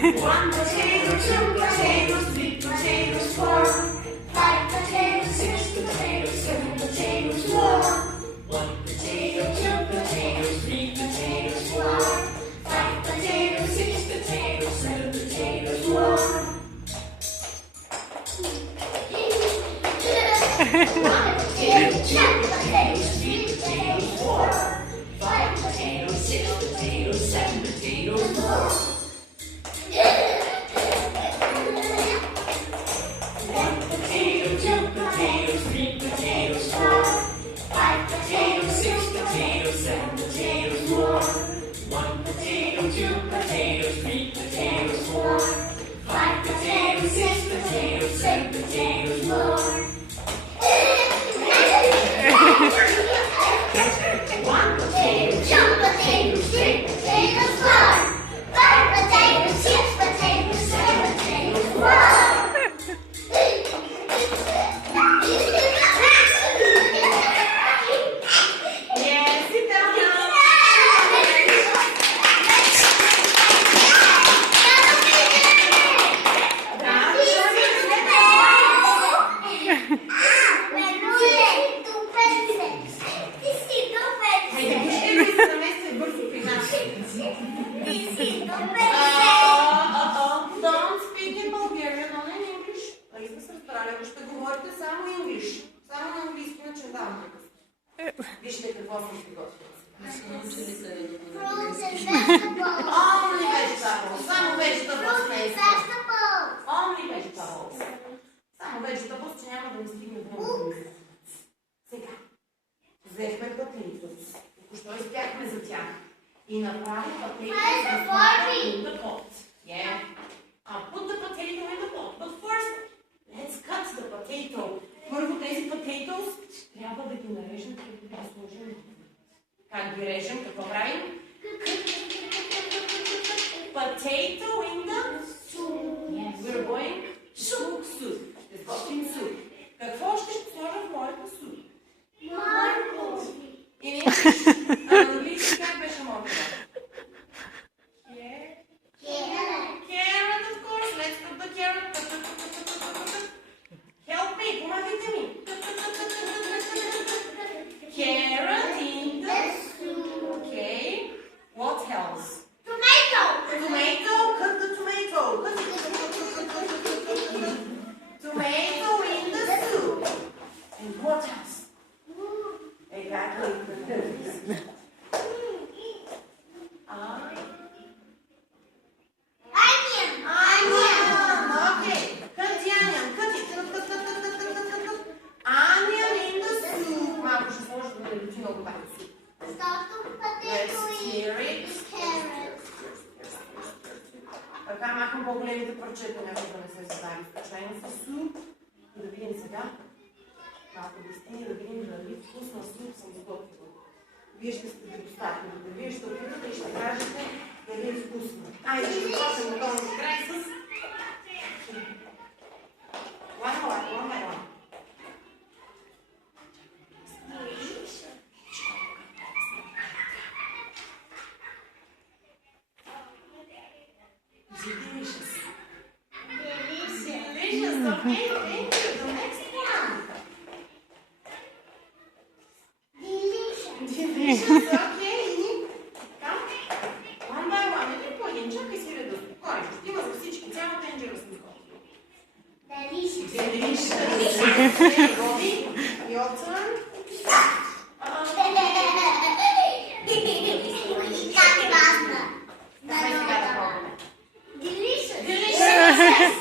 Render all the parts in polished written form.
One potato, two potatoes, three potatoes, four, five potatoes, six potatoes, seven potatoes, more. One potato, two potatoes, three potatoes, four, five potatoes, six potatoes, seven potatoes, more. One potato, two potatoes, three potatoes, four, five potatoes, six potatoes, seven potatoes, more. One potato, two potatoes, three potatoes, four, five potatoes, six potatoes, seven potatoes, more. One potato, two potatoes, three potatoes, four, five potatoes, six potatoes, seven potatoes, more. One potato, two potatoes, three potatoes, four, five potatoes, six potatoes, seven potatoes, more. Yes, sit down now. Don't speak in Bulgarian, only in English. Нали сме се разбрали, ако ще говорите само English. Само на английски, иначе не давам приказки. Вижте какво съм си готвила. Only vegetables. Само vegetables не е. Only vegetables. Само vegetables, че няма да ми стигне време. Сега. Взехме пътелитоци. Току-що изпяхме за тях. И направи пътелитоци in the pot. Yeah. I'll put the potato in the pot. But first, let's cut the potato. Първо тези potatoes трябва да ги нарежем, като да сложим. Как ги режем? Какво правим? Potato in the soup. Yes, we're going soup. Ще сготвим суп. Какво ще сложа в моята суп? Моркови. И не на английски как беше моркова? Carrot, of course. Let's put the carrot. Help me. Помогите ми. Carrot in the soup. Okay. What else? Tomato. Cut the tomato. Tomato in the soup. And what else? Exactly. Okay. Cut the onion. Cut it. Onion in the soup. Малко ще сложа да не лети много бавно. Let's stir it. Така махам по-големите парчета, някой да не се задави случайно с суп. И да видим сега. Малко да стине, да видим дали вкусна суп съм сготвила. Вие ще сте достатъчни. Вие ще опитате и ще кажете дали е вкусно. Айде, ще започнем от този край с... One by one. Delicious. Okay, thank you. The next one. Delicious, okay. Come. One by one. Един по един. Чакай си реда. Спокойно. Ще има за всички. Цялата енджера съм сготвила. Delicious. Okay, Robbie, your turn. Delicious.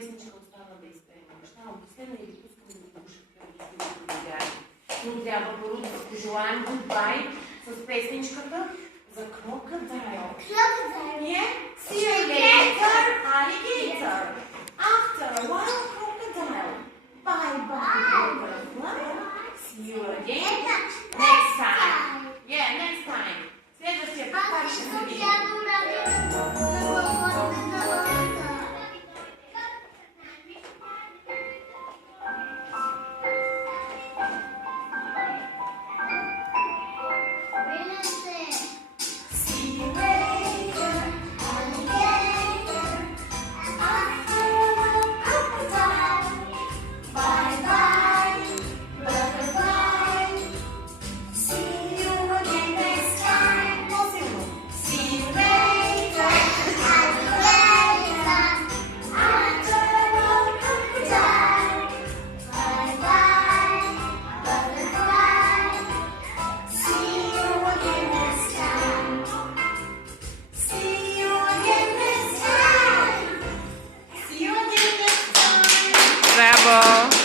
песничка остана да изпеем. Обещавам последна и ви пускам да ви слушате. Но трябва първо да си пожелаем goodbye с песничката за Crocodile. Yeah? See you later, alligator. After a while, crocodile. Bye bye, butterfly. See you again next time. Yeah, next time. Следващия път пак ще се видим. Bravo!